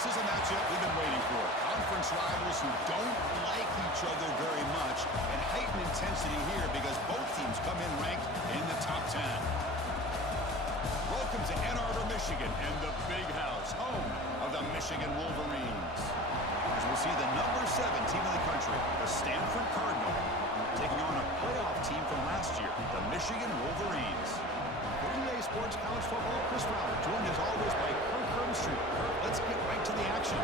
This is a matchup we've been waiting for. Conference rivals who don't like each other very much, and heightened intensity here because both teams come in ranked in the top 10. Welcome to Ann Arbor, Michigan, and the Big House, home of the Michigan Wolverines. As we'll see the number 7 team in the country, the Stanford Cardinal, taking on a playoff team from last year, the Michigan Wolverines. For EA Sports College Football, Chris Robert, joined as always by Kirk Herbstreit. Kirk, let's get right to the action.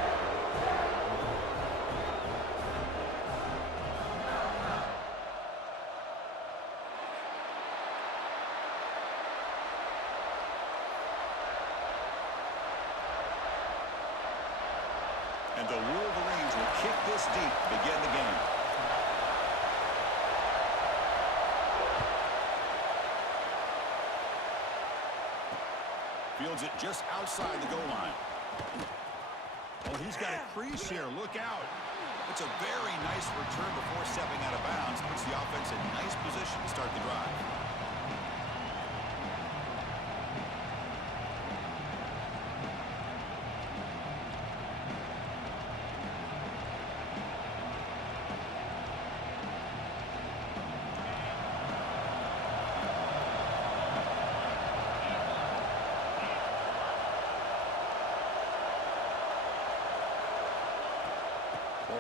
And the Wolverines will kick this deep to begin the game. Fields it just outside the goal line. Oh, he's got a crease here. Look out. It's a very nice return before stepping out of bounds. Puts the offense in nice position to start the drive.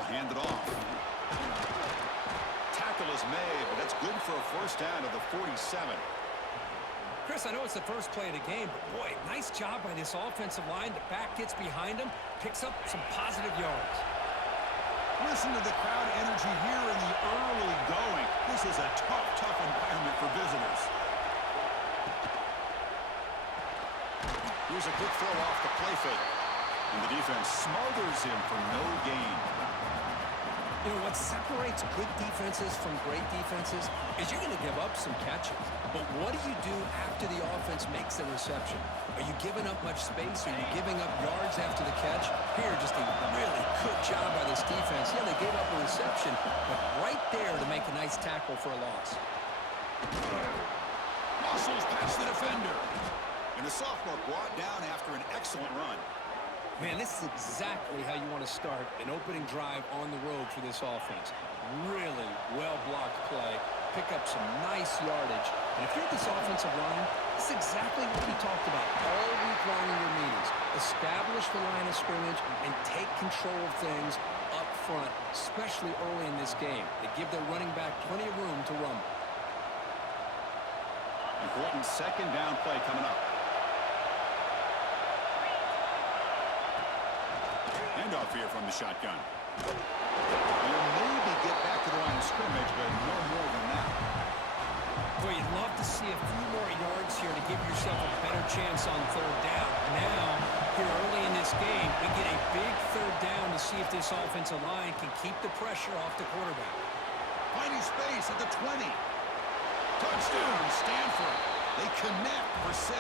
Hand it off. Tackle is made, but that's good for a first down to the 47. Chris, I know it's the first play of the game, but boy, nice job by this offensive line. The back gets behind him, picks up some positive yards. Listen to the crowd energy here in the early going. This is a tough environment for visitors. Here's a quick throw off the play fake. And the defense smothers him for no gain. You know, what separates good defenses from great defenses is you're going to give up some catches. But what do you do after the offense makes the reception? Are you giving up much space? Are you giving up yards after the catch? Here, just a really good job by this defense. Yeah, they gave up a reception, but right there to make a nice tackle for a loss. Muscles past the defender. And the sophomore brought down after an excellent run. Man, this is exactly how you want to start an opening drive on the road for this offense. Really well-blocked play, pick up some nice yardage. And if you're this offensive line, this is exactly what we talked about all week long in your meetings. Establish the line of scrimmage and take control of things up front, especially early in this game. They give their running back plenty of room to run. Important second down play coming up. Handoff here from the shotgun. You'll maybe get back to the line of scrimmage, but no more than that. Boy, you'd love to see a few more yards here to give yourself a better chance on third down. Now, here early in this game, we get a big third down to see if this offensive line can keep the pressure off the quarterback. Finding space at the 20. Touchdown, Stanford. They connect for 6.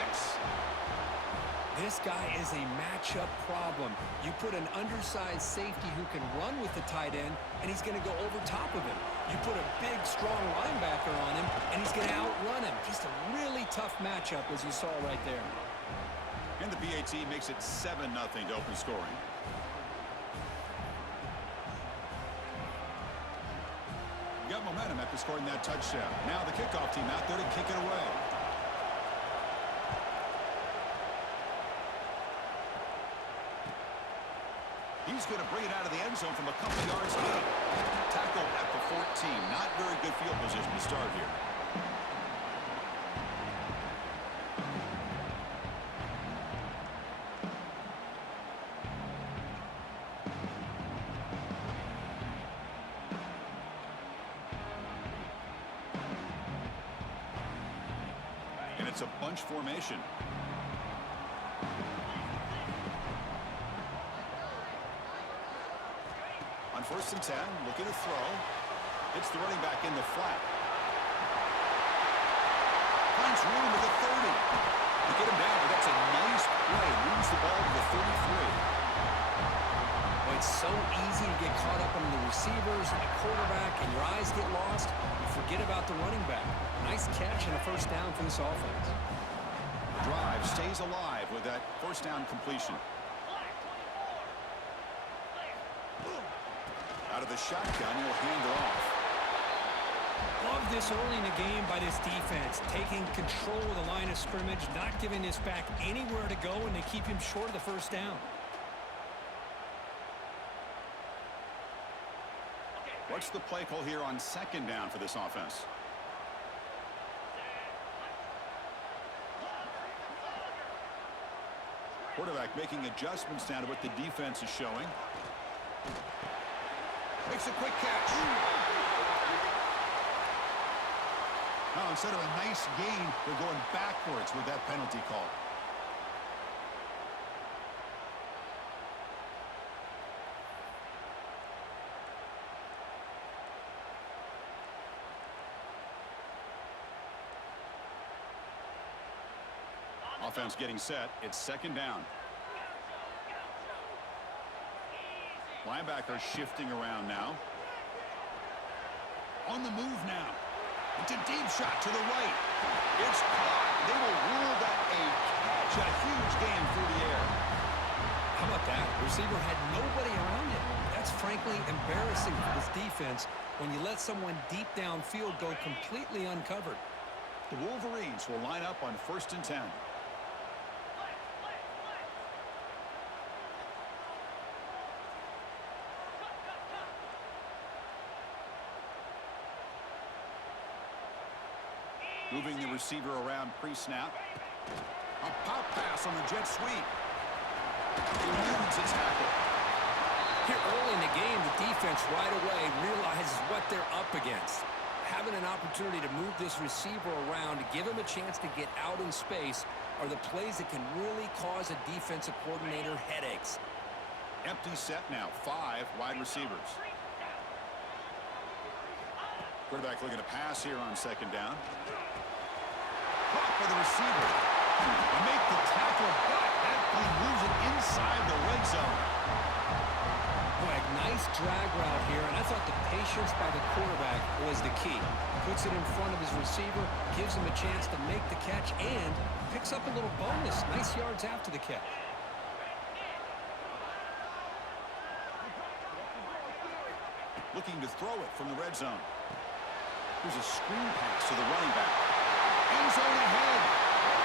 This guy is a matchup problem. You put an undersized safety who can run with the tight end, and he's going to go over top of him. You put a big, strong linebacker on him, and he's going to outrun him. Just a really tough matchup, as you saw right there. And the PAT makes it 7-0 to open scoring. Got momentum after scoring that touchdown. Now the kickoff team out there to kick it away. He's going to bring it out of the end zone from a couple yards deep. Tackle at the 14. Not very good field position to start here. And it's a bunch formation. On 1st and 10, looking to throw. Hits the running back in the flat. Finds room to the 30. To get him down, but that's a nice play. Moves the ball to the 33. Well, it's so easy to get caught up on the receivers and the quarterback, and your eyes get lost. You forget about the running back. Nice catch and a first down for this offense. Drive stays alive with that first down completion. Out of the shotgun, he'll hand it off. Love this early in the game by this defense, taking control of the line of scrimmage, not giving this back anywhere to go, and they keep him short of the first down. What's the play call here on second down for this offense? Quarterback making adjustments now to what the defense is showing. Makes a quick catch. Now, instead of a nice gain, they're going backwards with that penalty call. Offense getting set. It's second down. Linebacker shifting around now. On the move now. It's a deep shot to the right. It's caught. They will rule that a catch. A huge gain through the air. How about that? Receiver had nobody around him. That's frankly embarrassing for this defense when you let someone deep downfield go completely uncovered. The Wolverines will line up on 1st and 10. Moving the receiver around pre-snap. A pop pass on the jet sweep. Eludes a tackle. Here early in the game, the defense right away realizes what they're up against. Having an opportunity to move this receiver around, to give him a chance to get out in space, are the plays that can really cause a defensive coordinator headaches. Empty set now. 5 wide receivers. Quarterback looking to pass here on second down. Caught by the receiver. And make the tackle, but actually moves it inside the red zone. Boy, nice drag route here, and I thought the patience by the quarterback was the key. Puts it in front of his receiver, gives him a chance to make the catch, and picks up a little bonus. Nice yards after the catch. Looking to throw it from the red zone. Here's a screen pass to the running back. End zone ahead.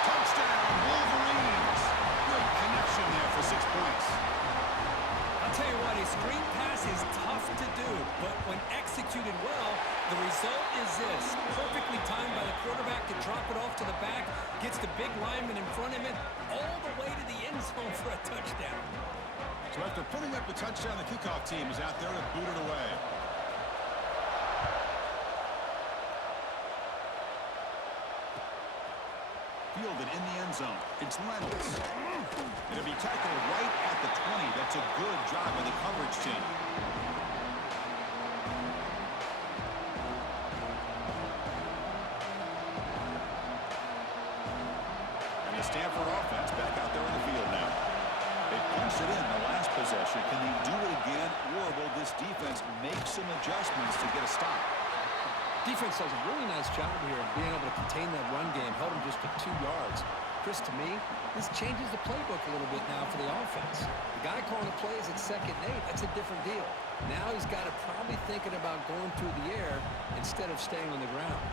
Touchdown, Wolverines. Great connection there for 6 points. I'll tell you what, a screen pass is tough to do, but when executed well, the result is this. Perfectly timed by the quarterback to drop it off to the back, gets the big lineman in front of him, all the way to the end zone for a touchdown. So after putting up the touchdown, the kickoff team is out there to boot it away. Fielded in the end zone. It's Reynolds. It'll be tackled right at the 20. That's a good job by the coverage team. And the Stanford offense back out there in the field now. They punched it in the last possession. Can they do it again, or will this defense make some adjustments to get a stop? Defense does a really nice job here of being able to contain that run game, held him just to 2 yards. Chris, to me, this changes the playbook a little bit now for the offense. The guy calling the plays at 2nd and 8, that's a different deal. Now he's got to probably thinking about going through the air instead of staying on the ground.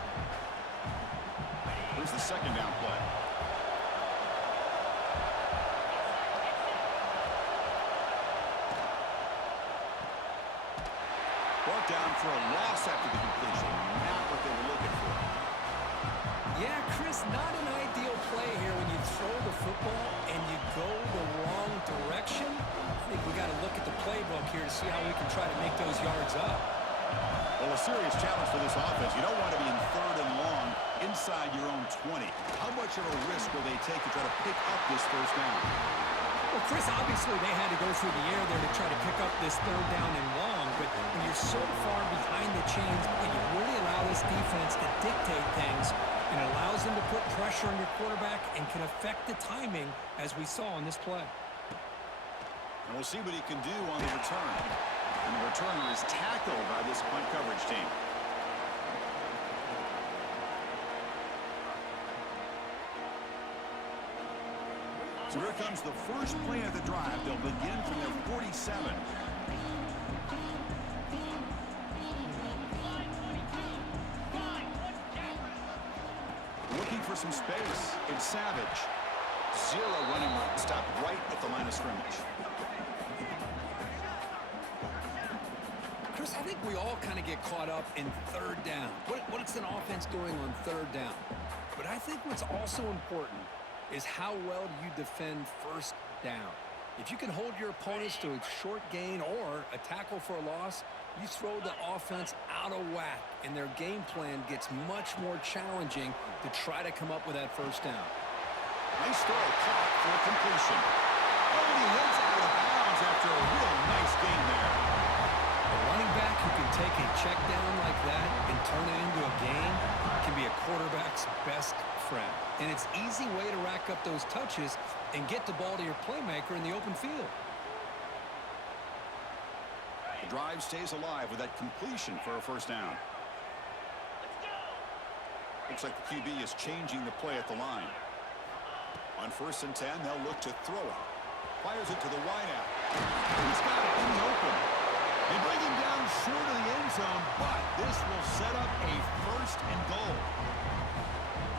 Here's the second down play. Brought down for a loss after the completion. Not what they were looking for. Yeah, Chris, not an ideal play here when you throw the football and you go the wrong direction. I think we got to look at the playbook here to see how we can try to make those yards up. Well, a serious challenge for this offense. You don't want to be in 3rd and long inside your own 20. How much of a risk will they take to try to pick up this first down? Well, Chris, obviously they had to go through the air there to try to pick up this 3rd down and long, but when you're so far behind the chains, you really allow this defense to dictate things, and it allows them to put pressure on your quarterback and can affect the timing, as we saw on this play. And we'll see what he can do on the return. And the returner is tackled by this punt coverage team. So here comes the first play of the drive. They'll begin from their 47. for some space. It's Savage. Zero running room. Stopped right at the line of scrimmage. Chris, I think we all kind of get caught up in third down. What's an offense doing on third down? But I think what's also important is how well do you defend first down. If you can hold your opponents to a short gain or a tackle for a loss, you throw the offense out of whack, and their game plan gets much more challenging to try to come up with that first down. Nice throw, caught for a completion. Oh, and he heads out of bounds after a real nice gain there. A running back who can take a check down like that and turn it into a gain can be a quarterback's best friend. And it's an easy way to rack up those touches and get the ball to your playmaker in the open field. The drive stays alive with that completion for a first down. Looks like the QB is changing the play at the line. On 1st and 10, they'll look to throw it. Fires it to the wideout. He's got it in the open. They bring him down short of the end zone, but this will set up a 1st and goal.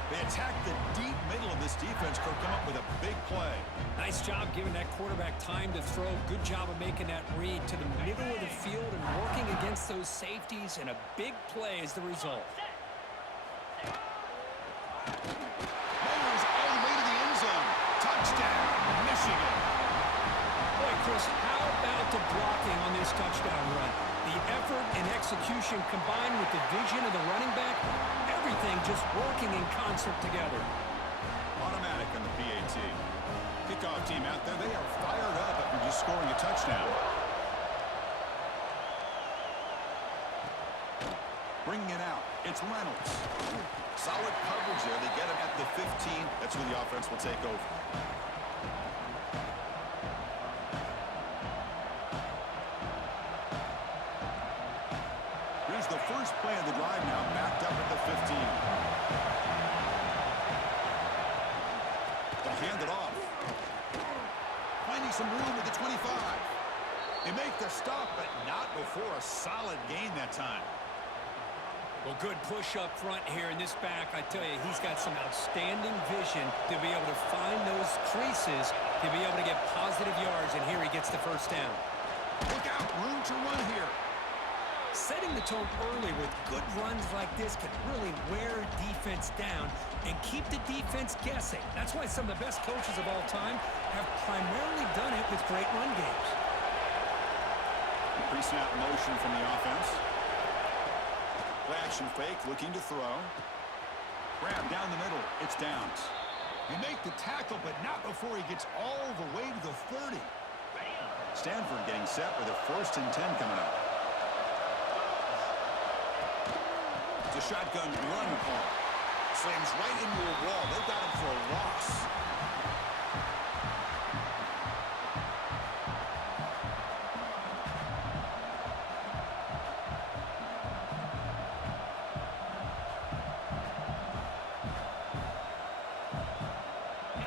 They attack the deep middle of this defense to come up with a big play. Nice job giving that quarterback time to throw. Good job of making that read to the middle of the field and working against those safeties, and a big play is the result. Mowers all the way to the end zone. Touchdown, Michigan. Boy, Chris, how about the blocking on this touchdown run? The effort and execution combined with the vision of the running back, everything just working in concert together. Automatic on the PAT. Kickoff team out there, they are fired up after just scoring a touchdown. Bringing it out, it's Reynolds. Solid coverage there. They get him at the 15. That's where the offense will take over. Here's the first play of the drive now, backed up at the 15. They'll hand it off. Finding some room at the 25. They make the stop, but not before a solid gain that time. Well, good push up front here in this back. I tell you, he's got some outstanding vision to be able to find those creases, to be able to get positive yards, and here he gets the first down. Look out, room to run here. Setting the tone early with good runs like this can really wear defense down and keep the defense guessing. That's why some of the best coaches of all time have primarily done it with great run games. Pre-snap motion from the offense. Play action fake, looking to throw. Grab down the middle. It's Downs. They make the tackle, but not before he gets all the way to the 30. Stanford getting set with a 1st and 10 coming up. It's a shotgun run call. Slams right into a wall. They've got him for a loss.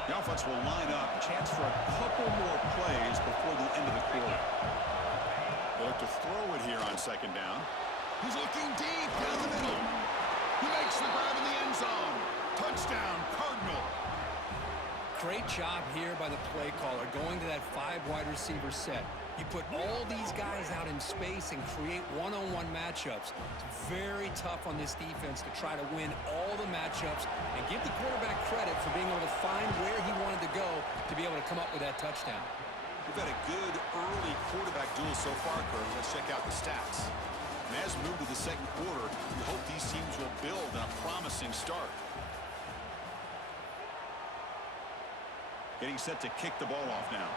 The offense will line up. Chance for a couple more plays before the end of the quarter. They look to throw it here on 2nd down. He's looking deep down the middle. He makes the grab in the end zone. Touchdown, Cardinal. Great job here by the play caller, going to that 5 wide receiver set. You put all these guys out in space and create one-on-one matchups. It's very tough on this defense to try to win all the matchups and give the quarterback credit for being able to find where he wanted to go to be able to come up with that touchdown. We've had a good early quarterback duel so far, Kirk. Let's check out the stats. And as we move to the 2nd quarter, we hope these teams will build on a promising start. Getting set to kick the ball off now.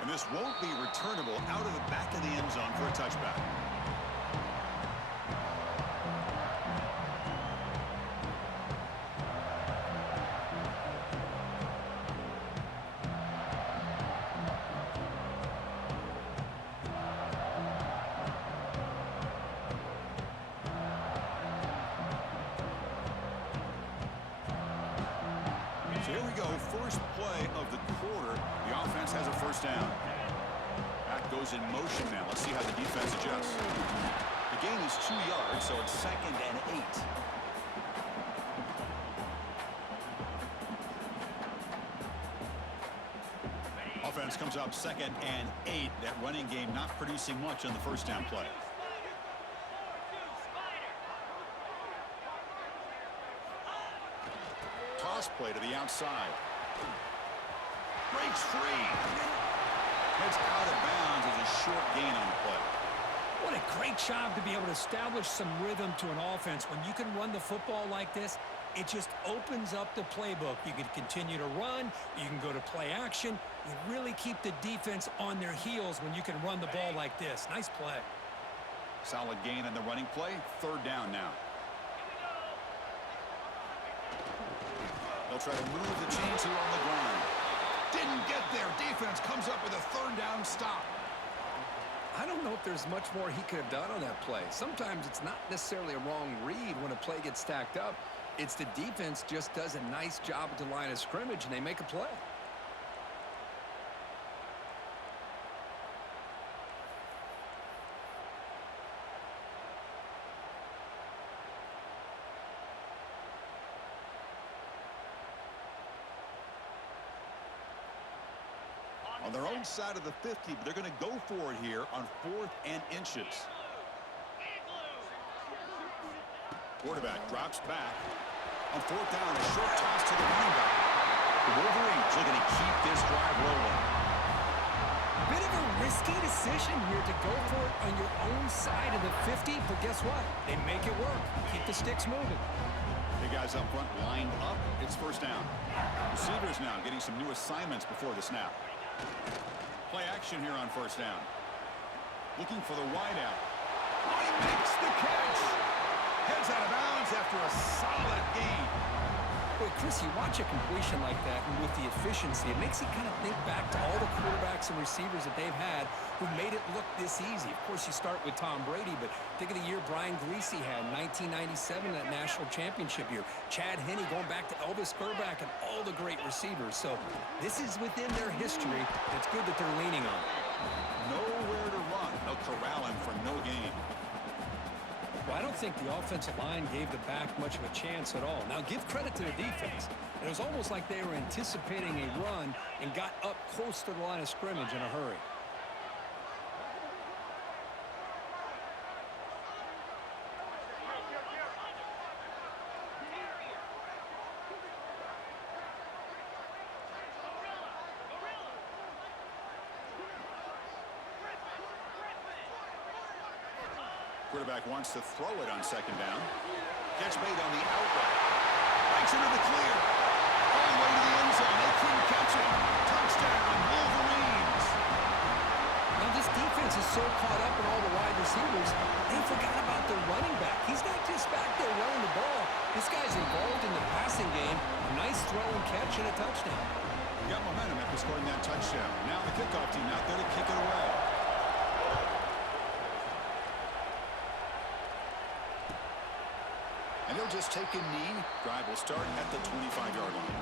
And this won't be returnable out of the back of the end zone for a touchback. So here we go, first play of the quarter. The offense has a 1st down. Back goes in motion now. Let's see how the defense adjusts. The gain is 2 yards, so it's 2nd and 8. Offense comes up 2nd and 8. That running game not producing much on the first down play. Toss play to the outside. Breaks free. Heads out of bounds as a short gain on the play. What a great job to be able to establish some rhythm to an offense. When you can run the football like this, it just opens up the playbook. You can continue to run. You can go to play action. You really keep the defense on their heels when you can run the ball like this. Nice play. Solid gain in the running play. 3rd down now. They'll try to move the chains here on the ground. Didn't get there. Defense comes up with a 3rd down stop. I don't know if there's much more he could have done on that play. Sometimes it's not necessarily a wrong read when a play gets stacked up. It's the defense just does a nice job at the line of scrimmage, and they make a play. On their own side of the 50, but they're going to go for it here on 4th and inches. Quarterback drops back. On 4th down, a short toss to the running back. The Wolverines are going to keep this drive rolling. Bit of a risky decision here to go for it on your own side of the 50, but guess what? They make it work. Keep the sticks moving. The guys up front lined up. It's 1st down. Receivers now getting some new assignments before the snap. Play action here on 1st down. Looking for the wideout. Oh, he makes the catch. Heads out of bounds after a solid gain. Well, Chris, you watch a completion like that, and with the efficiency, it makes you kind of think back to all the quarterbacks and receivers that they've had who made it look this easy. Of course, you start with Tom Brady, but think of the year Brian Griese had, 1997, that national championship year. Chad Henne going back to Elvis Grbac and all the great receivers. So this is within their history. It's good that they're leaning on it. Nowhere to run. They'll corral him for no gain. Well, I don't think the offensive line gave the back much of a chance at all. Now, give credit to the defense. It was almost like they were anticipating a run and got up close to the line of scrimmage in a hurry. Quarterback wants to throw it on 2nd down. Catch made on the outright. Breaks into the clear. All the way to the end zone. They couldn't catch it. Touchdown, Wolverines. Now, this defense is so caught up in all the wide receivers, they forgot about their running back. He's not just back there running the ball. This guy's involved in the passing game. A nice throw and catch and a touchdown. Got momentum after scoring that touchdown. Now the kickoff team out there to kick it away. And they'll just take a knee. Drive will start at the 25-yard line.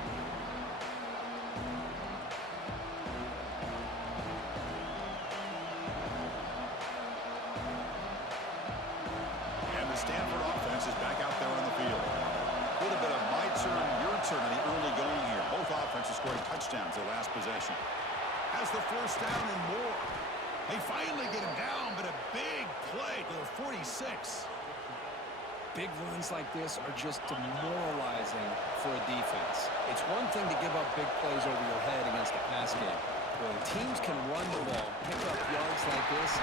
And the Stanford offense is back out there on the field. A little bit of my turn, your turn in the early going here. Both offenses scoring touchdowns their last possession. Has the 1st down and more. They finally get him down, but a big play to the 46. Big runs like this are just demoralizing for a defense. It's one thing to give up big plays over your head against a pass game. When teams can run the ball, pick up yards like this,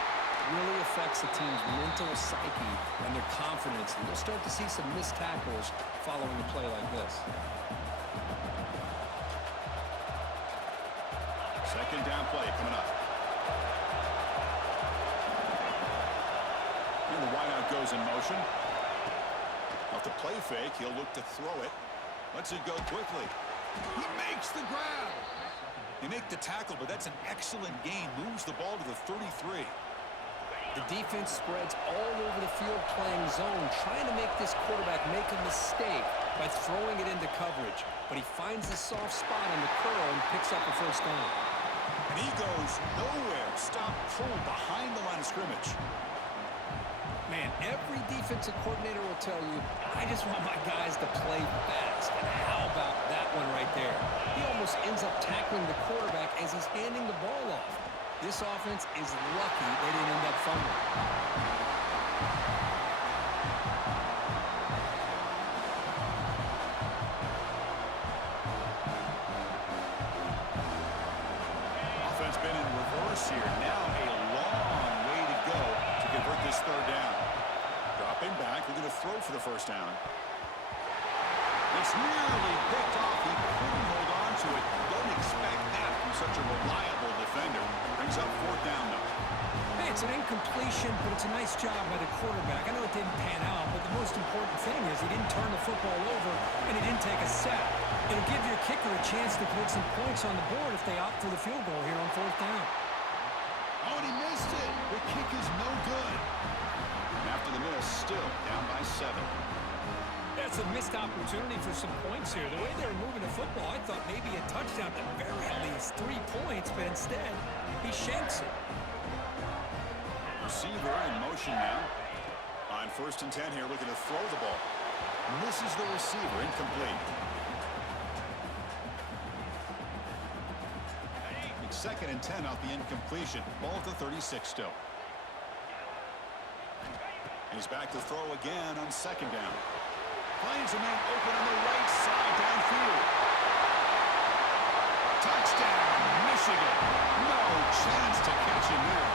really affects the team's mental psyche and their confidence. And you'll start to see some missed tackles following a play like this. 2nd down play coming up. And the wideout goes in motion. Off the play fake, he'll look to throw it. Lets it go quickly. He makes the grab. They make the tackle, but that's an excellent gain. Moves the ball to the 33. The defense spreads all over the field playing zone, trying to make this quarterback make a mistake by throwing it into coverage. But he finds the soft spot on the curl and picks up the 1st down. And he goes nowhere. Stop cold behind the line of scrimmage. Man, every defensive coordinator will tell you, I just want my guys to play fast. And how about that one right there? He almost ends up tackling the quarterback as he's handing the ball off. This offense is lucky they didn't end up fumbling. Offense been in reverse here. Now a long way to go to convert this third down. Dropping back, looking to throw for the first down. It's nearly picked off. He couldn't hold on to it. Don't expect that from such a reliable defender. Brings up fourth down, though. Hey, it's an incompletion, but it's a nice job by the quarterback. I know it didn't pan out, but the most important thing is he didn't turn the football over and he didn't take a sack. It'll give your kicker a chance to put some points on the board if they opt for the field goal here on fourth down. Oh, and he missed it. The kick is no good. And after the miss, still down by 7. That's a missed opportunity for some points here. The way they were moving the football, I thought maybe a touchdown at the very least 3 points, but instead, he shanks it. Receiver in motion now. On 1st and 10 here, looking to throw the ball. Misses the receiver, incomplete. 2nd and 10 off the incompletion. Ball at the 36 still. And he's back to throw again on 2nd down. Finds a man open on the right side downfield. Touchdown, Michigan. No chance to catch him there.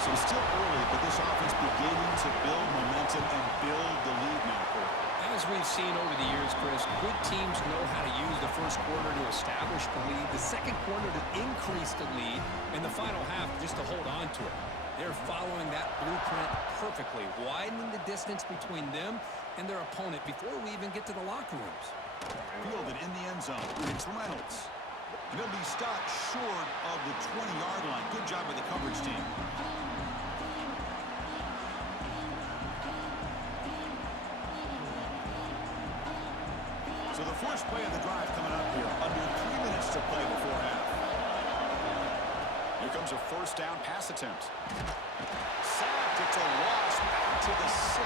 So still early, but this offense beginning to build momentum and build the lead now, Kirk. As we've seen over the years, Chris, good teams know how to use the first quarter to establish the lead, the second quarter to increase the lead, and the final half just to hold on to it. They're following that blueprint perfectly, widening the distance between them and their opponent before we even get to the locker rooms. Fielded in the end zone. It's Reynolds. And he'll be stopped short of the 20-yard line. Good job by the coverage team. So the first play of the drive coming up here. Under 3 minutes to play before half. Here comes a first down pass attempt. Sacked. It's a loss back to the 6.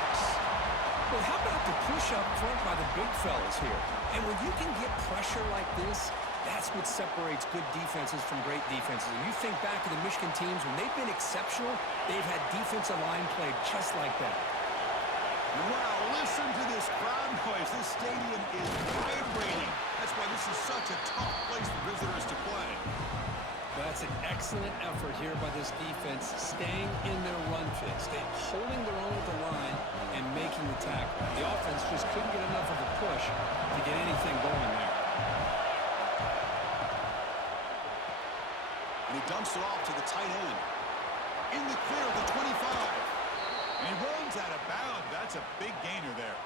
Well, how about the push up front by the big fellas here? And when you can get pressure like this, that's what separates good defenses from great defenses. And you think back to the Michigan teams, when they've been exceptional, they've had defensive line play just like that. Wow, listen to this crowd noise. This stadium is vibrating. That's why this is such a tough place for visitors to play. That's an excellent effort here by this defense, staying in their run fits, holding their own at the line and making the tackle. The offense just couldn't get enough of a push to get anything going there. And he dumps it off to the tight end. In the clear at the 25. And he runs out of bounds. That's a big gainer there.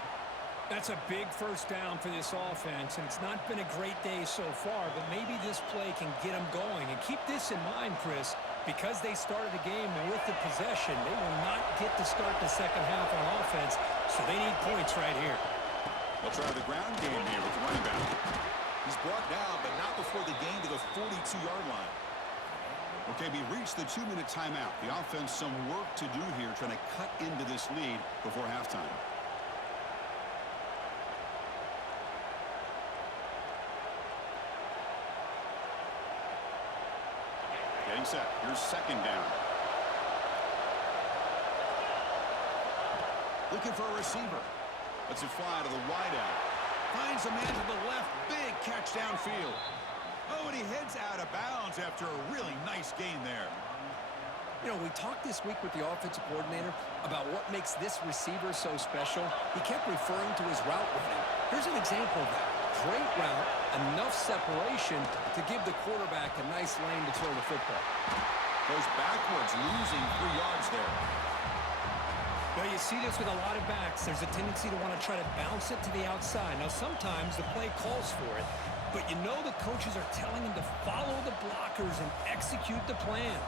That's a big first down for this offense, and it's not been a great day so far, but maybe this play can get them going. And keep this in mind, Chris, because they started the game with the possession, they will not get to start the second half on offense, so they need points right here. They'll try the ground game here with the running back. He's brought down, but not before the gain to the 42-yard line. Okay, we reached the 2-minute timeout. The offense some work to do here, trying to cut into this lead before halftime. Getting set. Here's 2nd down. Looking for a receiver. Lets it fly to the wideout. Finds a man to the left. Big catch downfield. Oh, and he heads out of bounds after a really nice gain there. You know, we talked this week with the offensive coordinator about what makes this receiver so special. He kept referring to his route running. Here's an example of that. Great route, enough separation to give the quarterback a nice lane to throw the football. Goes backwards, losing 3 yards there. Well, you see this with a lot of backs. There's a tendency to want to try to bounce it to the outside. Now, sometimes the play calls for it, but you know the coaches are telling them to follow the blockers and execute the plan.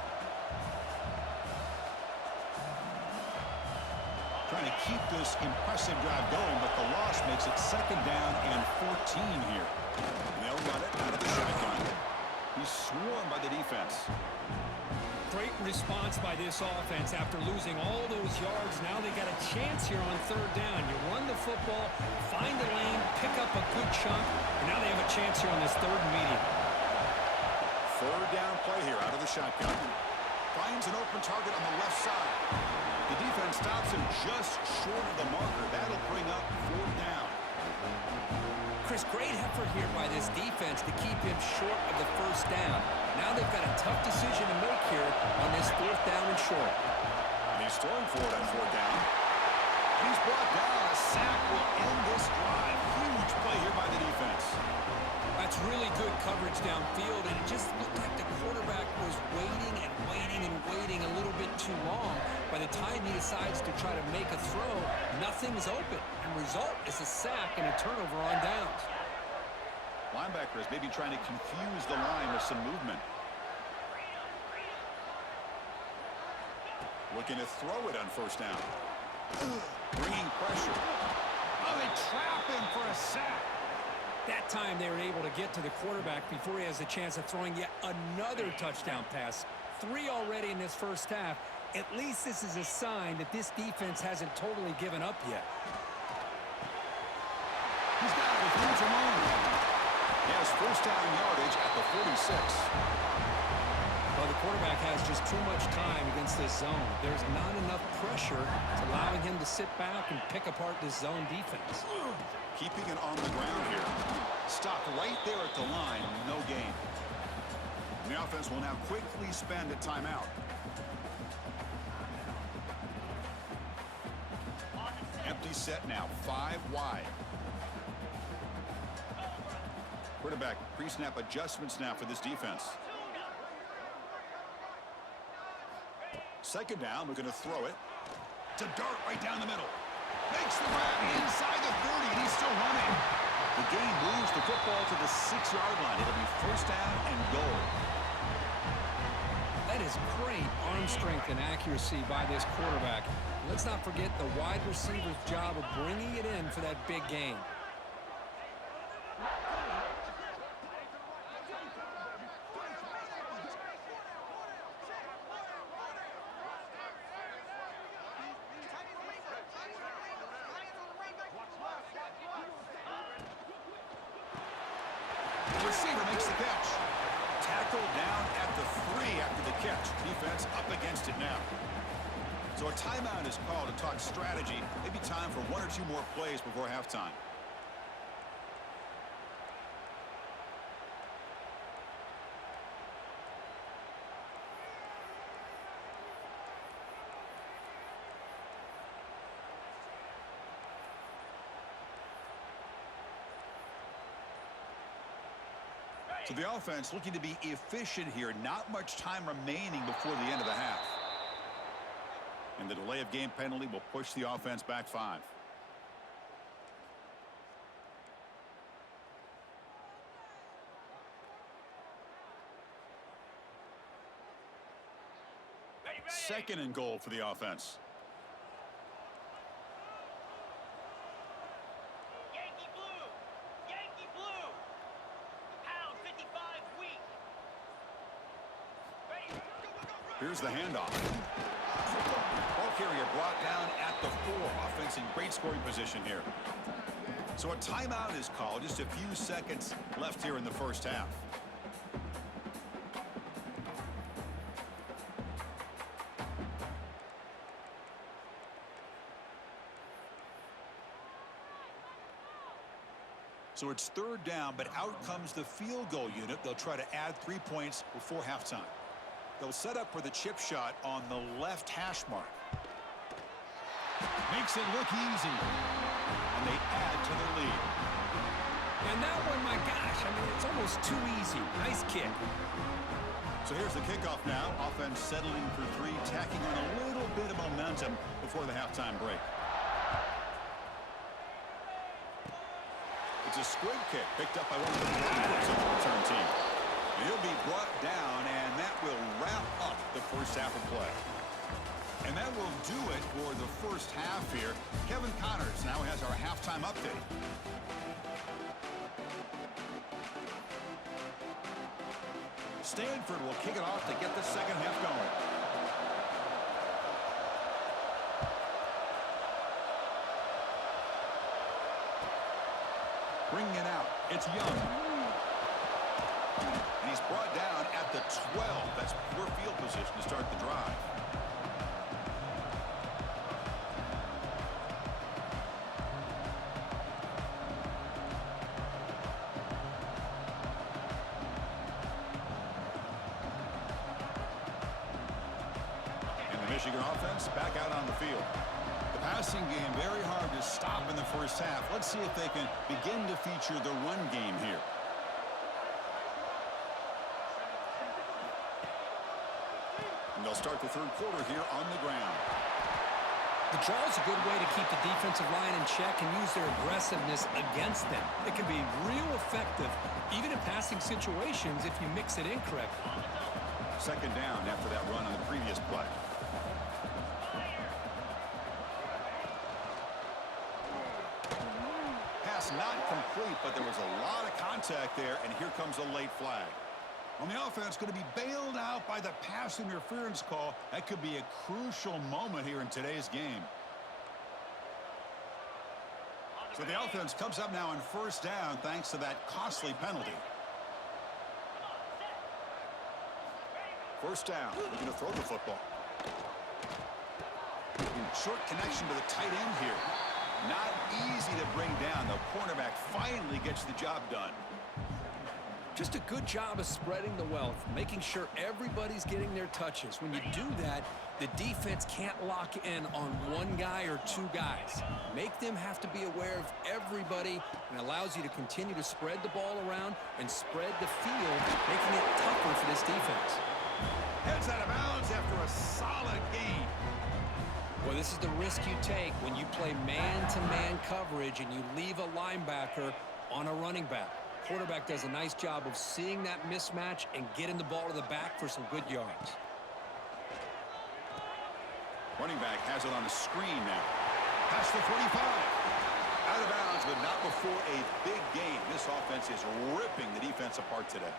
Trying to keep this impressive drive going, but the loss makes it 2nd down and 14 here. And they'll run it out of the shotgun. He's swarmed by the defense. Great response by this offense after losing all those yards. Now they got a chance here on third down. You run the football, find a lane, pick up a good chunk, and now they have a chance here on this third and medium. Third down play here out of the shotgun. Finds an open target on the left side. The defense stops him just short of the marker. That'll bring up fourth down. Chris, great effort here by this defense to keep him short of the first down. Now they've got a tough decision to make here on this fourth down and short. And he's throwing for it on fourth down. And he's brought down. A sack will end this drive. Huge play here by the defense. That's really good coverage downfield, and it just looked like the quarterback was waiting and waiting and waiting a little bit too long. By the time he decides to try to make a throw, nothing's open. And result is a sack and a turnover on downs. Linebackers maybe trying to confuse the line with some movement. Looking to throw it on first down. Bringing pressure. Oh, they trap him for a sack. That time they were able to get to the quarterback before he has a chance of throwing yet another touchdown pass. 3 already in this first half. At least this is a sign that this defense hasn't totally given up yet. He's got it with room to run. He has first down yardage at the 46. Well, the quarterback has just too much time against this zone. There's not enough pressure to allowing him to sit back and pick apart this zone defense. Keeping it on the ground here. Stopped right there at the line. No gain. And the offense will now quickly spend a timeout. Empty set now. 5 wide. Quarterback pre-snap adjustments now for this defense. Second down, we're going to throw it to Dart right down the middle. Makes the grab inside the 30, and he's still running. The game moves the football to the 6-yard line. It'll be first down and goal. That is great arm strength and accuracy by this quarterback. Let's not forget the wide receiver's job of bringing it in for that big gain. The receiver makes the catch. Tackled down at the 3 after the catch. Defense up against it now. So a timeout is called to talk strategy. Maybe time for 1 or 2 more plays before halftime. So the offense looking to be efficient here. Not much time remaining before the end of the half. And the delay of game penalty will push the offense back 5. Second and goal for the offense. Here's the handoff. Ball carrier brought down at the 4. Offense in great scoring position here. So a timeout is called. Just a few seconds left here in the first half. So it's third down, but out comes the field goal unit. They'll try to add 3 points before halftime. They'll set up for the chip shot on the left hash mark. Makes it look easy. And they add to their lead. And that one, my gosh, I mean, it's almost too easy. Nice kick. So here's the kickoff now. Offense settling for 3, tacking on a little bit of momentum before the halftime break. It's a squib kick picked up by one of the players of the return team. He'll be brought down, and that will wrap up the first half of play. And that will do it for the first half here. Kevin Connors now has our halftime update. Stanford will kick it off to get the second half going. Bringing it out. It's Young. And he's brought down at the 12. That's poor field position to start the drive. Michigan offense back out on the field. The passing game very hard to stop in the first half. Let's see if they can begin to feature the run game here. And they'll start the third quarter here on the ground. The draw is a good way to keep the defensive line in check and use their aggressiveness against them. It can be real effective, even in passing situations, if you mix it incorrectly. Second down after that run on the previous play. Not complete, but there was a lot of contact there, and here comes a late flag. On the offense, going to be bailed out by the pass interference call. That could be a crucial moment here in today's game. So the offense comes up now on first down thanks to that costly penalty. First down, we're going to throw the football. Short connection to the tight end here. Not easy to bring down. The cornerback finally gets the job done. Just a good job of spreading the wealth, making sure everybody's getting their touches. When you do that, the defense can't lock in on one guy or two guys. Make them have to be aware of everybody, and allows you to continue to spread the ball around and spread the field, making it tougher for this defense. Heads out of bounds after a solid gain. Well, this is the risk you take when you play man-to-man coverage and you leave a linebacker on a running back. Quarterback does a nice job of seeing that mismatch and getting the ball to the back for some good yards. Running back has it on the screen now. Past the 45. Out of bounds, but not before a big gain. This offense is ripping the defense apart today.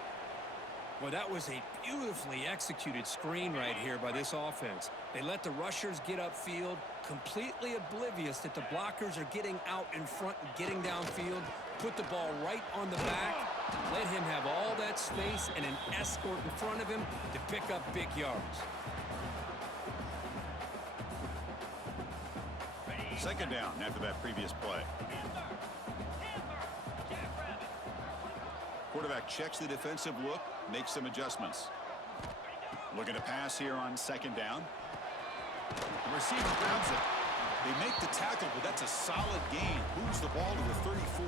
Well, that was a beautifully executed screen right here by this offense. They let the rushers get upfield, completely oblivious that the blockers are getting out in front and getting downfield, put the ball right on the back, let him have all that space and an escort in front of him to pick up big yards. Second down after that previous play. Quarterback checks the defensive look, makes some adjustments. Looking to pass here on second down. The receiver grabs it. They make the tackle, but that's a solid gain. Moves the ball to the 34.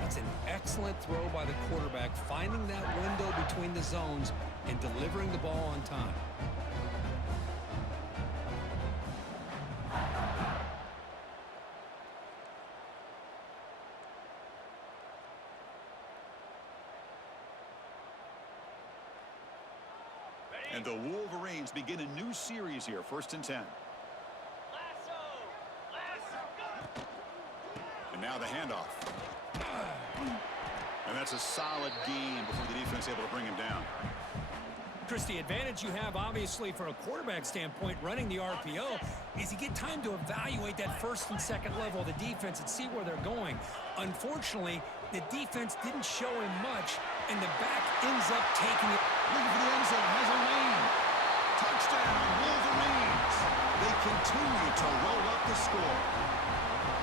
That's an excellent throw by the quarterback, finding that window between the zones and delivering the ball on time. And the Wolverines begin a new series here, 1st and 10. And now the handoff. And that's a solid gain before the defense able to bring him down. Chris, the advantage you have, obviously, from a quarterback standpoint, running the RPO, is you get time to evaluate that first and second level of the defense and see where they're going. Unfortunately, the defense didn't show him much, and the back ends up taking it. Looking for the end zone, has a lane. Touchdown, Wolverines. They continue to roll up the score.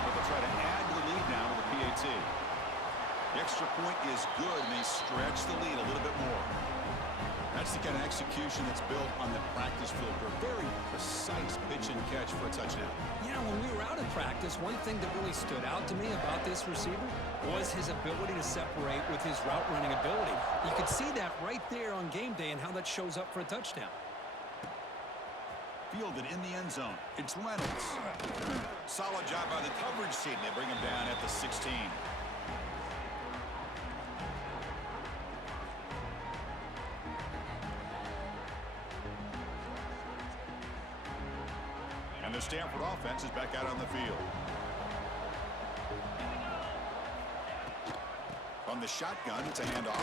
But they'll try to add to the lead now with the PAT. The extra point is good, and they stretch the lead a little bit more. That's the kind of execution that's built on the practice field for a very precise pitch and catch for a touchdown. You know, when we were out of practice, one thing that really stood out to me about this receiver was his ability to separate with his route running ability. You could see that right there on game day and how that shows up for a touchdown. Fielded in the end zone. It's Reynolds. Solid job by the coverage team. They bring him down at the 16. And the Stanford offense is back out on the field. From the shotgun, it's a handoff.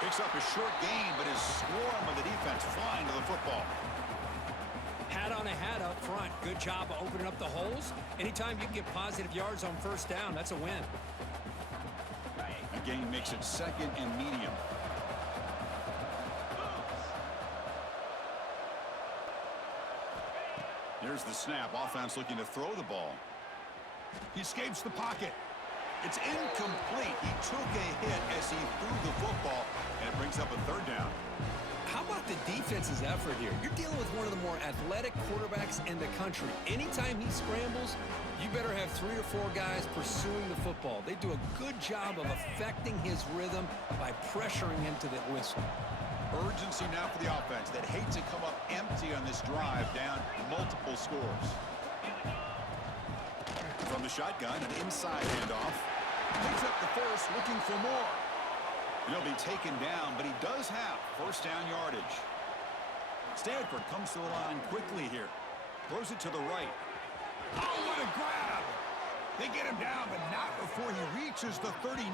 Picked Picks up a short gain, but his swarm of the defense flying to the football. Hat on a hat up front. Good job of opening up the holes. Anytime you can get positive yards on first down, that's a win. The gain makes it second and medium. Here's the snap. Offense looking to throw the ball. He escapes the pocket. It's incomplete. He took a hit as he threw the football, and it brings up a third down. How about the defense's effort here? You're dealing with one of the more athletic quarterbacks in the country. Anytime he scrambles, you better have 3 or 4 guys pursuing the football. They do a good job of affecting his rhythm by pressuring him to the whistle. Urgency now for the offense that hates to come up empty on this drive, down multiple scores. From the shotgun, an inside handoff. Picks up the first, looking for more. He'll be taken down, but he does have first down yardage. Stanford comes to the line quickly here. Throws it to the right. Oh, what a grab! They get him down, but not before he reaches the 39.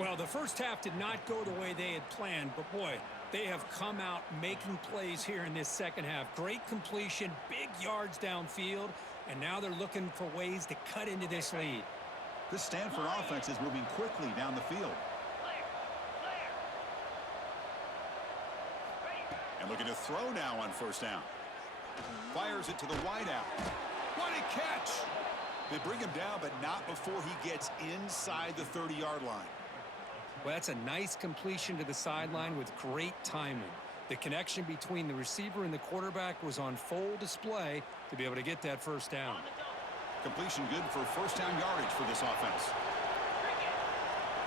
Well, the first half did not go the way they had planned, but boy, they have come out making plays here in this second half. Great completion, big yards downfield, and now they're looking for ways to cut into this lead. This Stanford offense is moving quickly down the field. And looking to throw now on first down. Fires it to the wideout. What a catch! They bring him down, but not before he gets inside the 30-yard line. Well, that's a nice completion to the sideline with great timing. The connection between the receiver and the quarterback was on full display to be able to get that first down. Completion good for first down yardage for this offense.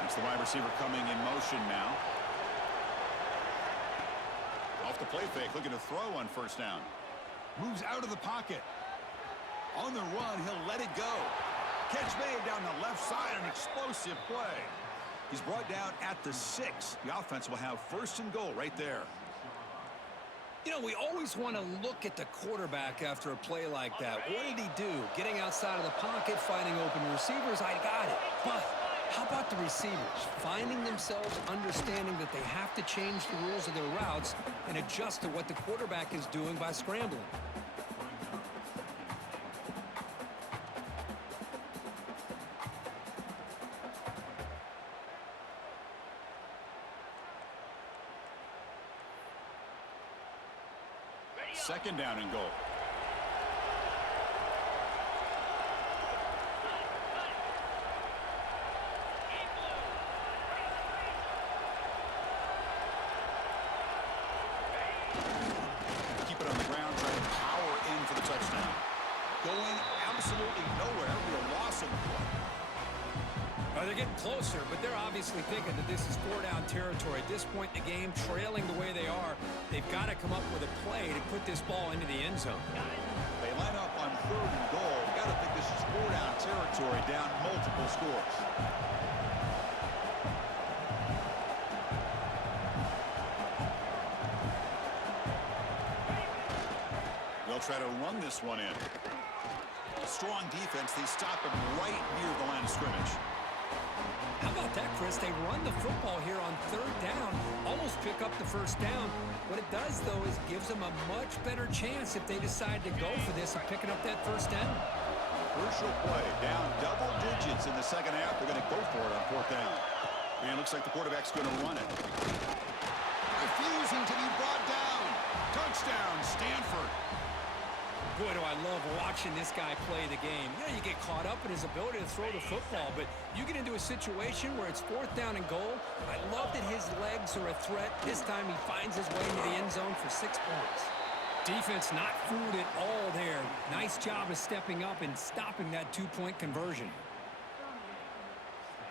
It's the wide receiver coming in motion now. Off the play fake, looking to throw on first down. Moves out of the pocket. On the run, he'll let it go. Catch made down the left side, an explosive play. He's brought down at the 6. The offense will have first and goal right there. You know, we always want to look at the quarterback after a play like that. What did he do? Getting outside of the pocket, finding open receivers, I got it. But how about the receivers? Finding themselves understanding that they have to change the rules of their routes and adjust to what the quarterback is doing by scrambling. Second down and goal. Keep it on the ground, trying to power in for the touchdown. Going absolutely nowhere. Real loss of the play. They're getting closer, but they're obviously thinking that this is 4-down territory. At this point in the game, trailing the way they are, they've got to come up with a play to put this ball into the end zone. They line up on third and goal. Got to think this is 4-down territory, down multiple scores. They'll try to run this one in. Strong defense. They stop him right near the line of scrimmage. How about that, Chris? They run the football here on third down, almost pick up the first down. What it does, though, is gives them a much better chance if they decide to go for this of picking up that first down. Crucial play. Down double digits in the second half. They're going to go for it on fourth down. And it looks like the quarterback's going to run it. Refusing to be brought down. Touchdown, Stanford. Boy, do I love watching this guy play the game. You know, you get caught up in his ability to throw the football, but you get into a situation where it's 4th down and goal. I love that his legs are a threat. This time he finds his way into the end zone for 6 points. Defense not fooled at all there. Nice job of stepping up and stopping that 2-point conversion.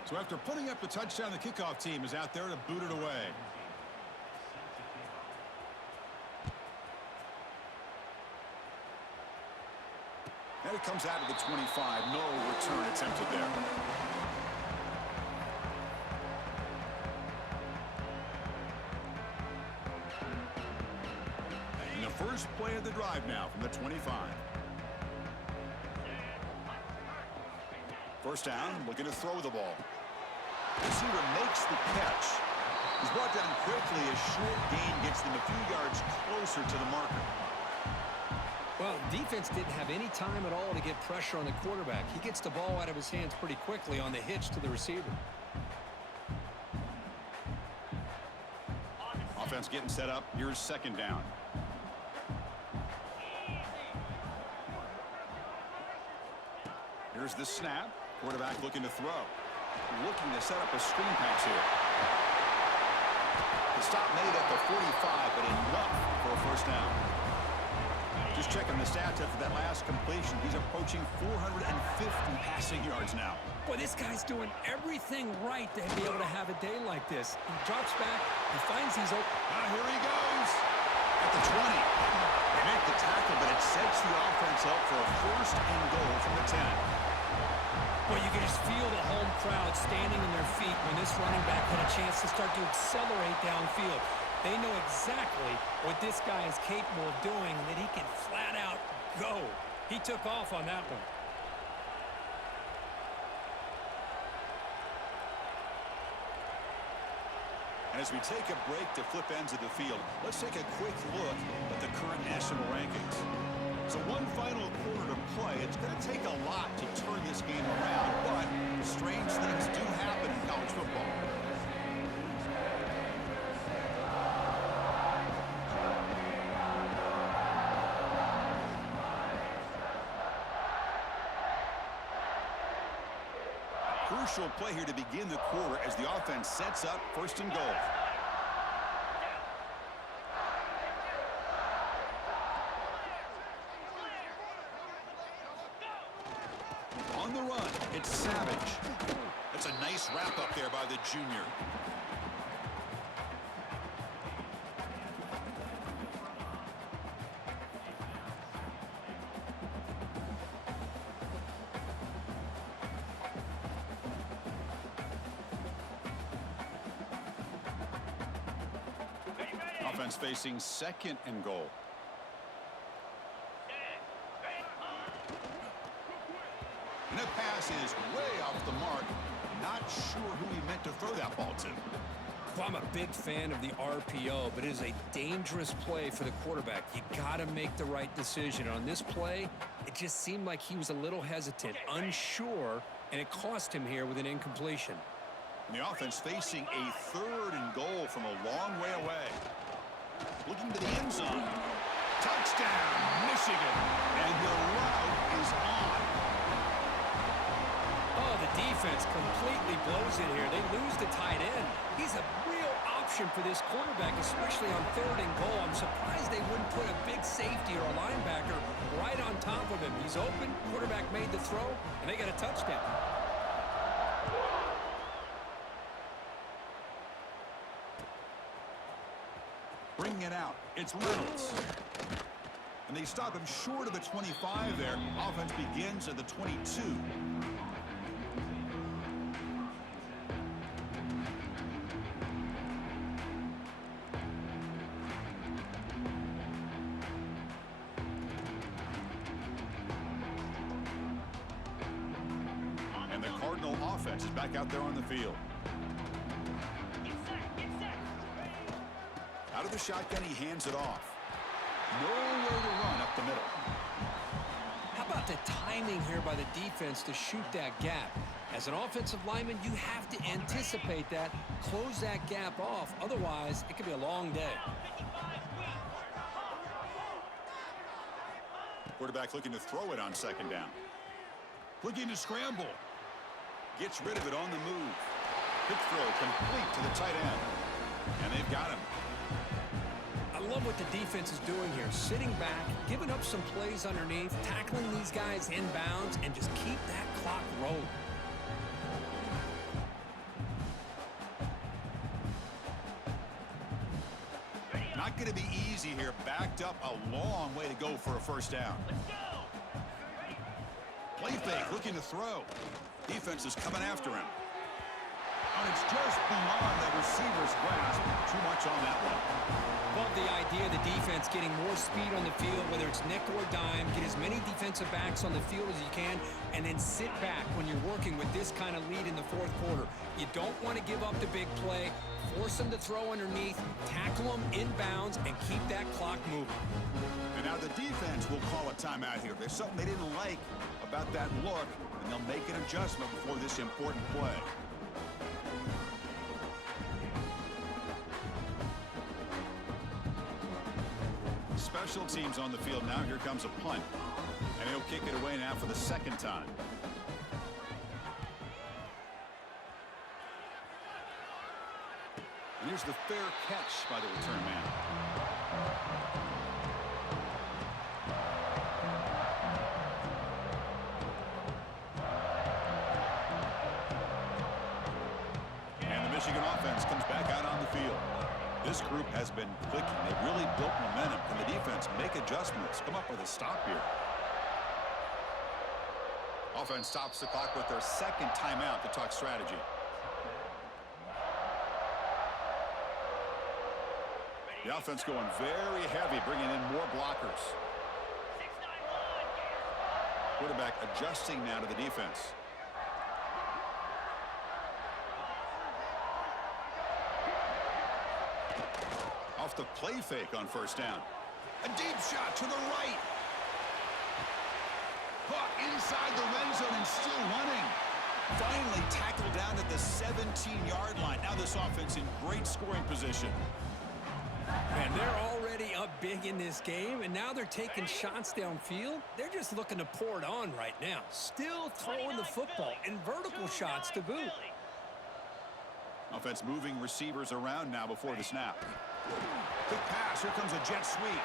So after putting up the touchdown, the kickoff team is out there to boot it away. And it comes out of the 25. No return attempted there. And the first play of the drive now from the 25. First down, looking to throw the ball. Receiver makes the catch. brought down quickly. A short gain gets them a few yards closer to the marker. Well, defense didn't have any time at all to get pressure on the quarterback. He gets the ball out of his hands pretty quickly on the hitch to the receiver. Offense getting set up. Here's second down. Here's the snap. Quarterback looking to throw. Looking to set up a screen pass here. The stop made at the 45, but enough for a first down. Just checking the stats after that last completion. He's approaching 450 passing yards now. Boy, this guy's doing everything right to be able to have a day like this. He drops back. He finds he's open. Here he goes. At the 20. They make the tackle, but it sets the offense up for a first and goal from the 10. Well, you can just feel the home crowd standing on their feet when this running back had a chance to start to accelerate downfield. They know exactly what this guy is capable of doing and that he can flat out go. He took off on that one. And as we take a break to flip ends of the field, let's take a quick look at the current national rankings. So one final quarter to play. It's going to take a lot to turn this game around, but strange things do happen in college football. Crucial play here to begin the quarter as the offense sets up first and goal. On the run, it's Savage. That's a nice wrap up there by the junior. Offense facing second and goal. And that pass is way off the mark. Not sure who he meant to throw that ball to. Well, I'm a big fan of the RPO, but it is a dangerous play for the quarterback. You got to make the right decision. On this play, it just seemed like he was a little hesitant, unsure, and it cost him here with an incompletion. And the offense facing a third and goal from a long way away. Looking to the end zone. Touchdown, Michigan. And the route is on. Oh, the defense completely blows it here. They lose the tight end. He's a real option for this quarterback, especially on third and goal. I'm surprised they wouldn't put a big safety or a linebacker right on top of him. He's open, quarterback made the throw, and they got a touchdown. Bringing it out, it's Reynolds. And they stop him short of the 25 there. Offense begins at the 22. And the Cardinal offense is back out there on the field. Out of the shotgun, he hands it off. Nowhere to run up the middle. How about the timing here by the defense to shoot that gap? As an offensive lineman, you have to anticipate that, close that gap off. Otherwise, it could be a long day. Quarterback looking to throw it on second down. Looking to scramble. Gets rid of it on the move. Quick throw complete to the tight end. And they've got him. I love what the defense is doing here. Sitting back, giving up some plays underneath, tackling these guys inbounds, and just keep that clock rolling. Not going to be easy here. Backed up a long way to go for a first down. Play fake, looking to throw. Defense is coming after him. And it's just beyond the receiver's grasp. Too much on that one. Love the idea of the defense getting more speed on the field, whether it's nickel or dime, get as many defensive backs on the field as you can, and then sit back when you're working with this kind of lead in the fourth quarter. You don't want to give up the big play, Force them to throw underneath, tackle them inbounds, and keep that clock moving. And now the defense will call a timeout here. There's something they didn't like about that look, and they'll make an adjustment before this important play. Special teams on the field now. Here comes a punt. And he'll kick it away now for the second time. And here's the fair catch by the return man. And the Michigan offense comes back out on the field. This group has been clicking. They've really built momentum. Can the defense make adjustments? Come up with a stop here. Offense stops the clock with their second timeout to talk strategy. The offense going very heavy, bringing in more blockers. Quarterback adjusting now to the defense. Off the play fake on first down. A deep shot to the right. Puck inside the red zone and still running. Finally tackled down at the 17-yard line. Now this offense in great scoring position. And they're already up big in this game, and now they're taking shots downfield. They're just looking to pour it on right now. Still throwing the football and vertical shots to boot. Offense moving receivers around now before the snap. Quick pass. Here comes a jet sweep.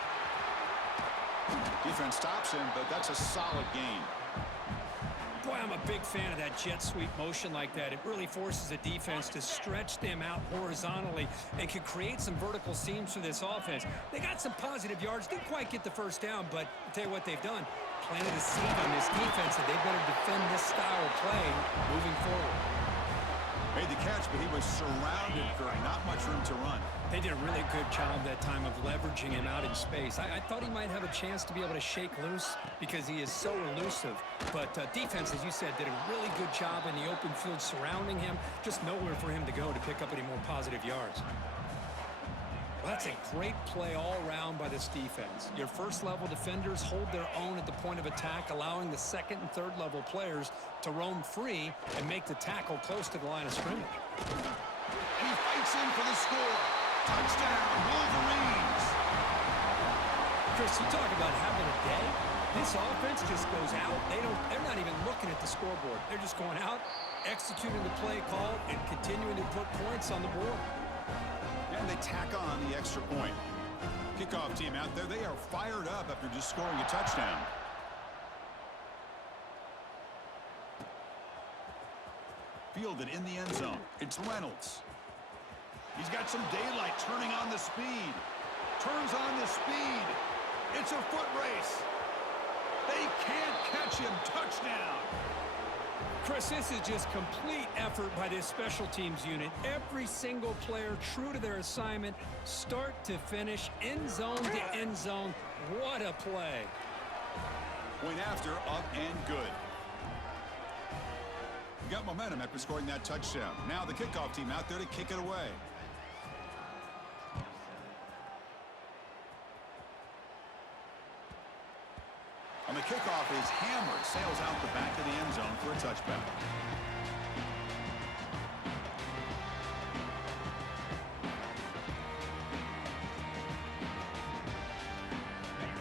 Defense stops him, but that's a solid gain. Boy, I'm a big fan of that jet sweep motion like that. It really forces the defense to stretch them out horizontally and can create some vertical seams for this offense. They got some positive yards. Didn't quite get the first down, but I'll tell you what they've done. Planted a seed on this defense, and they better defend this style of play moving forward. Made the catch, but he was surrounded for not much room to run. They did a really good job that time of leveraging him out in space. I thought he might have a chance to be able to shake loose because he is so elusive. But defense, as you said, did a really good job in the open field surrounding him. Just nowhere for him to go to pick up any more positive yards. Well, that's a great play all around by this defense. Your first-level defenders hold their own at the point of attack, allowing the second and third-level players to roam free and make the tackle close to the line of scrimmage. And he fights in for the score. Touchdown, Wolverines! Chris, you talk about having a day. This offense just goes out. They're not even looking at the scoreboard. They're just going out, executing the play call, and continuing to put points on the board. And they tack on the extra point. Kickoff team out there, they are fired up after just scoring a touchdown. Fielded in the end zone. It's Reynolds. He's got some daylight, turning on the speed. Turns on the speed. It's a foot race. They can't catch him. Touchdown. Chris, this is just complete effort by this special teams unit. Every single player true to their assignment, start to finish, end zone to end zone. What a play. Point after, up and good. Got momentum after scoring that touchdown. Now the kickoff team out there to kick it away. On the kickoff is hammered, sails out the back of the end zone for a touchback.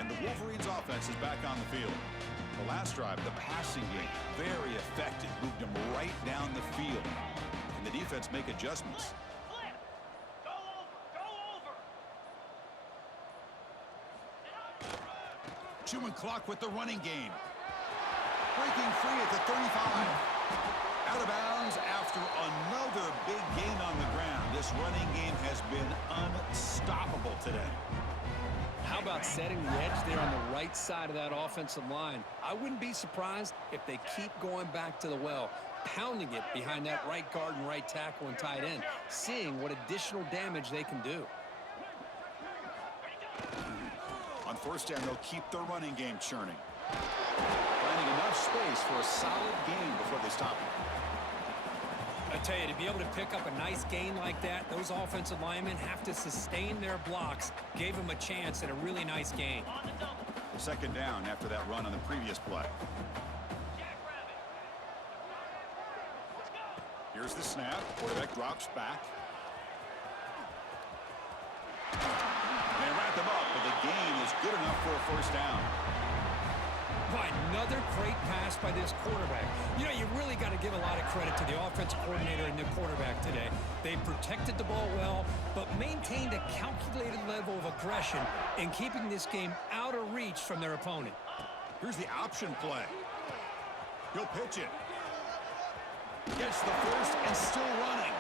And the Wolverines offense is back on the field. The last drive, the passing game, very effective. Moved them right down the field. And the defense make adjustments. Chewing clock with the running game. Breaking free at the 35. Out of bounds after another big gain on the ground. This running game has been unstoppable today. How about setting the edge there on the right side of that offensive line? I wouldn't be surprised if they keep going back to the well, pounding it behind that right guard and right tackle and tight end, seeing what additional damage they can do. On first down, they'll keep their running game churning. Finding enough space for a solid gain before they stop it. I tell you, to be able to pick up a nice gain like that, those offensive linemen have to sustain their blocks. Gave them a chance at a really nice gain. Second down after that run on the previous play. Here's the snap. Quarterback drops back. They wrap them up, but the gain is good enough for a first down. By another great pass by this quarterback. You know, you really got to give a lot of credit to the offensive coordinator and the quarterback today. They protected the ball well, but maintained a calculated level of aggression in keeping this game out of reach from their opponent. Here's the option play. He'll pitch it. Gets the first and still running.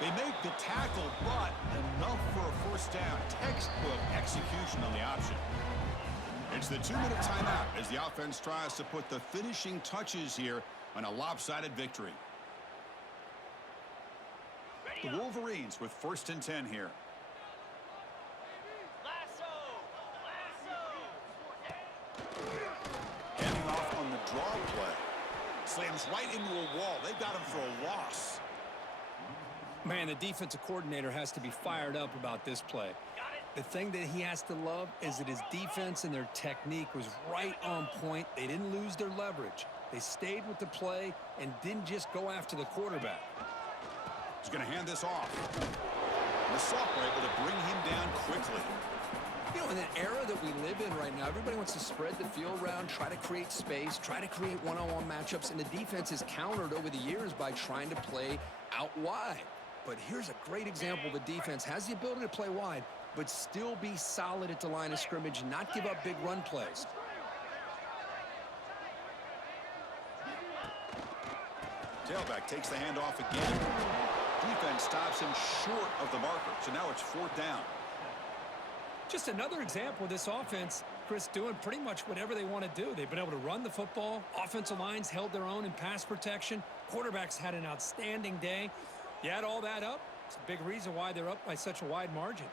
They make the tackle, but enough for a first down. Textbook execution on the option. It's the 2-minute timeout as the offense tries to put the finishing touches here on a lopsided victory. The Wolverines with 1st and 10 here. Handing off on the draw play. Slams right into a wall. They've got him for a loss. Man, the defensive coordinator has to be fired up about this play. The thing that he has to love is that his defense and their technique was right on point. They didn't lose their leverage. They stayed with the play and didn't just go after the quarterback. He's going to hand this off. The Soft were able to bring him down quickly. You know, in an era that we live in right now, everybody wants to spread the field around, try to create space, try to create one-on-one matchups, and the defense has countered over the years by trying to play out wide. But here's a great example. The defense has the ability to play wide, but still be solid at the line of scrimmage, not give up big run plays. Tailback takes the handoff again. Defense stops him short of the marker, so now it's 4th down. Just another example of this offense, Chris, doing pretty much whatever they want to do. They've been able to run the football. Offensive lines held their own in pass protection. Quarterbacks had an outstanding day. You add all that up, it's a big reason why they're up by such a wide margin.